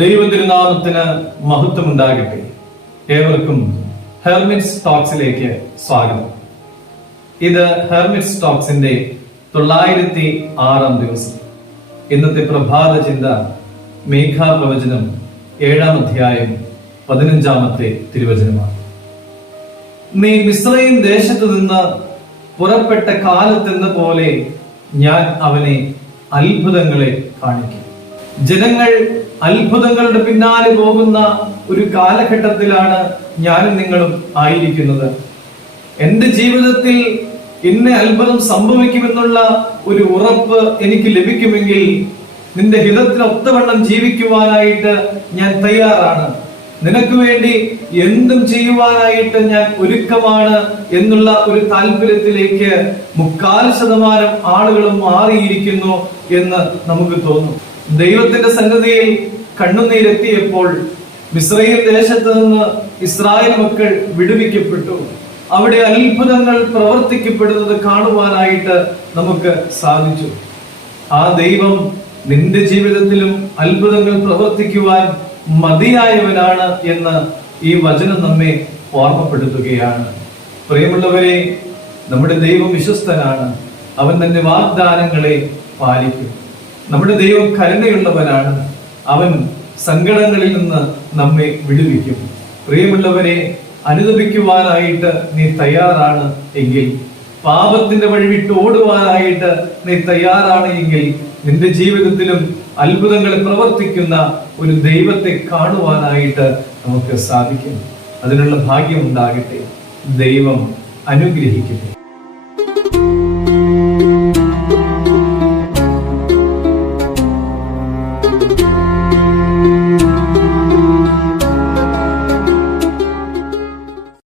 ദൈവതിരുനാമത്തിന് മഹത്വമുണ്ടാകട്ടെ. ഏവർക്കും ഹെർമിറ്റ്സ് ടോക്സിലേക്ക് സ്വാഗതം. ഇത് ഹെർമിറ്റ്സ് ടോക്സിന്റെ 906 ദിവസം. ഇന്നത്തെ പ്രഭാത ചിന്ത മേഘാപ്രവചനം 7-ാം അധ്യായം 15-ാമത്തെ തിരുവചനമാണ്. നീ മിസ്രയീം ദേശത്തു നിന്ന് പുറപ്പെട്ട കാലത്തെന്ന പോലെ ഞാൻ അവനെ അത്ഭുതങ്ങളെ കാണിക്കും. ജനങ്ങൾ അത്ഭുതങ്ങളുടെ പിന്നാലെ പോകുന്ന ഒരു കാലഘട്ടത്തിലാണ് ഞാനും നിങ്ങളും ആയിരിക്കുന്നത്. എന്റെ ജീവിതത്തിൽ ഇന്ന അത്ഭുതം സംഭവിക്കുമെന്നുള്ള ഒരു ഉറപ്പ് എനിക്ക് ലഭിക്കുമെങ്കിൽ നിന്റെ ഹിതത്തിന് ഒത്തവണ്ണം ജീവിക്കുവാനായിട്ട് ഞാൻ തയ്യാറാണ്. നിനക്ക് വേണ്ടി എന്തും ചെയ്യുവാനായിട്ട് ഞാൻ ഒരുക്കമാണ് എന്നുള്ള ഒരു താല്പര്യത്തിലേക്ക് 3/4% ആളുകളും മാറിയിരിക്കുന്നു എന്ന് നമുക്ക് തോന്നും. ദൈവത്തിന്റെ സന്നിധിയിൽ കണ്ണുനീരെത്തിയപ്പോൾ മിസ്രയീം ദേശത്ത് നിന്ന് ഇസ്രായേൽ മക്കൾ വിടുവിക്കപ്പെട്ടു. അവിടെ അത്ഭുതങ്ങൾ പ്രവർത്തിക്കപ്പെടുന്നത് കാണുവാനായിട്ട് നമുക്ക് സാധിച്ചു. ആ ദൈവം നിന്റെ ജീവിതത്തിലും അത്ഭുതങ്ങൾ പ്രവർത്തിക്കുവാൻ മതിയായവനാണ് എന്ന് ഈ വചനം നമ്മെ ഓർമ്മപ്പെടുത്തുകയാണ്. പ്രിയമുള്ളവരെ, നമ്മുടെ ദൈവം വിശ്വസ്തനാണ്. അവൻ തന്റെ വാഗ്ദാനങ്ങളെ പാലിക്കും. നമ്മുടെ ദൈവം കരുണയുള്ളവനാണ്. അവൻ സങ്കടങ്ങളിൽ നിന്ന് നമ്മെ വിടുവിക്കും. പ്രിയമുള്ളവരെ, അനുദപിക്കുവാനായിട്ട് നീ തയ്യാറാണ് എങ്കിൽ, പാപത്തിന്റെ വഴി വിട്ട് ഓടുവാനായിട്ട് നീ തയ്യാറാണ് എങ്കിൽ, നിന്റെ ജീവിതത്തിലും അത്ഭുതങ്ങളെ പ്രവർത്തിക്കുന്ന ഒരു ദൈവത്തെ കാണുവാനായിട്ട് നമുക്ക് സാധിക്കും. അതിനുള്ള ഭാഗ്യം ഉണ്ടാകട്ടെ. ദൈവം അനുഗ്രഹിക്കട്ടെ.